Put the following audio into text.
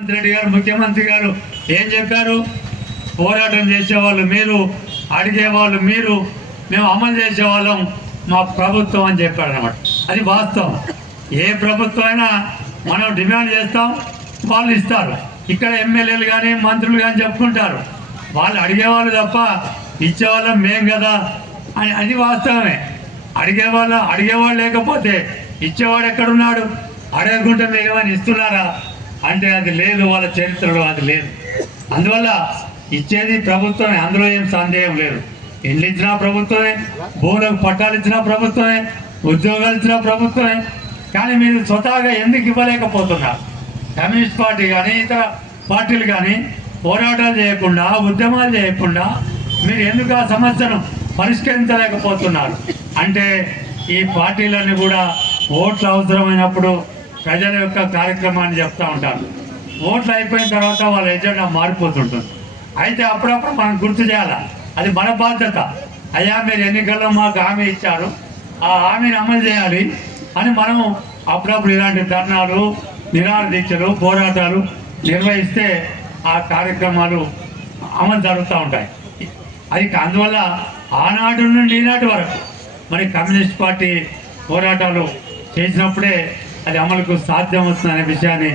రెడ్డి గారు ముఖ్యమంత్రి గారు ఏం చెప్పారు? పోరాటం చేసేవాళ్ళు మీరు, అడిగేవాళ్ళు మీరు, మేము అమలు చేసేవాళ్ళం మా ప్రభుత్వం అని చెప్పారు అన్నమాట. అది వాస్తవం. ఏ ప్రభుత్వం అయినా మనం డిమాండ్ చేస్తాం, వాళ్ళు ఇస్తారు. ఇక్కడ ఎమ్మెల్యేలు కానీ మంత్రులు కానీ చెప్పుకుంటారు, వాళ్ళు అడిగేవాళ్ళు తప్ప ఇచ్చేవాళ్ళం మేం కదా అని. అది వాస్తవమే. అడిగేవాళ్ళు లేకపోతే ఇచ్చేవాడు ఎక్కడున్నాడు? అడగకుంటే మీరు ఏమైనా ఇస్తున్నారా అంటే అది లేదు, వాళ్ళ చరిత్రలో అది లేదు. అందువల్ల ఇచ్చేది ప్రభుత్వమే, అందులో ఏం సందేహం లేదు. ఇల్లు ఇచ్చినా ప్రభుత్వమే, భూములకు పట్టాలు ఇచ్చినా ప్రభుత్వమే, ఉద్యోగాలు ఇచ్చినా ప్రభుత్వమే. కానీ మీరు స్వతహాగా ఎందుకు ఇవ్వలేకపోతున్నారు? కమ్యూనిస్ట్ పార్టీ కానీ ఇతర పార్టీలు కానీ పోరాటాలు చేయకుండా, ఉద్యమాలు చేయకుండా మీరు ఎందుకు ఆ సమస్యను పరిష్కరించలేకపోతున్నారు? అంటే ఈ పార్టీలన్నీ కూడా ఓట్లు అవసరమైనప్పుడు ప్రజల యొక్క కార్యక్రమాన్ని చెప్తూ ఉంటారు. ఓట్లు అయిపోయిన తర్వాత వాళ్ళ ఎజెండా మారిపోతుంటుంది. అయితే అప్పుడప్పుడు మనం గుర్తు చేయాలి, అది మన బాధ్యత. అయ్యా మీరు ఎన్నికల్లో మాకు హామీ ఇచ్చారు, ఆ హామీని అమలు చేయాలి అని మనము అప్పుడప్పుడు ఇలాంటి ధర్నాలు, నిరాహార దీక్షలు, పోరాటాలు నిర్వహిస్తే ఆ కార్యక్రమాలు అమలు జరుగుతూ ఉంటాయి. అది అందువల్ల ఆనాటి నుండి ఈనాటి వరకు మరి కమ్యూనిస్ట్ పార్టీ పోరాటాలు చేసినప్పుడే అది అమలుకు సాధ్యం అవుతుందనే విషయాన్ని